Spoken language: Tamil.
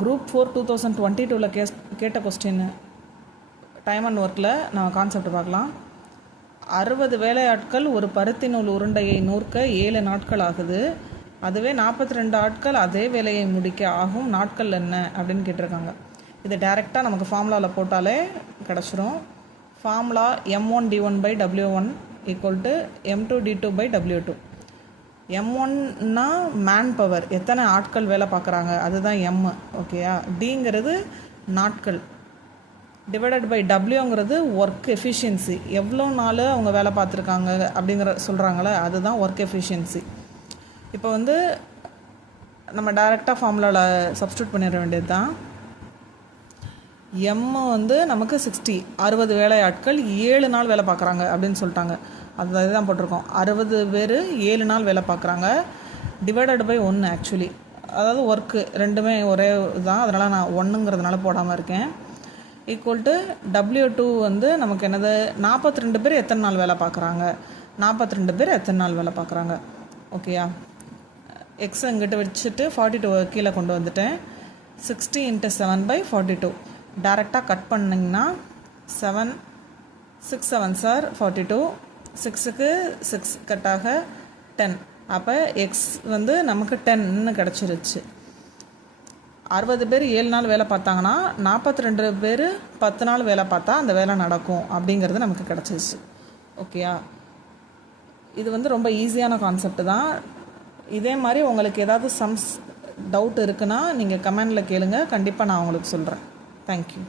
குரூப் 4 2022 கேட்ட கொஸ்டின் டைம் அண்ட் ஒர்க்கில் நான் கான்செப்ட் பார்க்கலாம். 60 வேலையாட்கள் ஒரு பருத்தி நூல் உருண்டையை நூற்க 7 நாட்கள் ஆகுது. அதுவே 42 ஆட்கள் அதே வேலையை முடிக்க ஆகும் நாட்கள் என்ன அப்படின்னு கேட்டிருக்காங்க. இது டைரெக்டாக நமக்கு ஃபார்முலாவில் போட்டாலே கிடச்சிரும். Formula M1D1/W1 = M2D2/W2. M1னா man power, எத்தனை ஆட்கள் வேலை பார்க்குறாங்க, அதுதான் M. ஓகேயா. டிங்கிறது நாட்கள், டிவைடட் பை டபிள்யூங்கிறது ஒர்க் எஃபிஷியன்சி, எவ்வளோ நாள் அவங்க வேலை பார்த்துருக்காங்க அப்படிங்கிற சொல்கிறாங்களே அதுதான் ஒர்க் எஃபிஷியன்சி. இப்போ வந்து நம்ம டைரெக்டாக ஃபார்முலாவில் சப்ஸ்டியூட் பண்ணிட வேண்டியது தான். M வந்து நமக்கு 60 வேலையாட்கள் 7 நாள் வேலை பார்க்குறாங்க அப்படின்னு சொல்லிட்டாங்க. அதுதான் போட்டிருக்கோம். 60 பேர் 7 நாள் வேலை பார்க்குறாங்க, டிவைடட் பை 1. ஆக்சுவலி அதாவது ஒர்க்கு ரெண்டுமே ஒரே தான், அதனால் நான் 1ங்கிறதுனால போடாமல் இருக்கேன். =W2 வந்து நமக்கு என்னது, 42 பேர் எத்தனை நாள் வேலை பார்க்குறாங்க, 42 பேர் எத்தனை நாள் வேலை பார்க்குறாங்க. ஓகேயா. எக்ஸ் இங்கிட்ட வச்சுட்டு 42 கீழே கொண்டு வந்துட்டேன். 60 × 7/42 டைரெக்டாக கட் பண்ணிங்கன்னா 7 6 7 சார் 42, 6க்கு 6 கட்டாக 10. அப்போ எக்ஸ் வந்து நமக்கு 10ன்னு கிடச்சிருச்சு. 60 பேர் 7 நாள் வேலை பார்த்தாங்கன்னா 42 பேர் 10 நாள் வேலை பார்த்தா அந்த வேலை நடக்கும் அப்படிங்கிறது நமக்கு கிடச்சிருச்சு. ஓகேயா. இது வந்து ரொம்ப ஈஸியான கான்செப்ட் தான். இதே மாதிரி உங்களுக்கு ஏதாவது டவுட் இருக்குன்னா நீங்கள் கமெண்டில் கேளுங்க, கண்டிப்பாக நான் உங்களுக்கு சொல்கிறேன். தேங்க்யூ.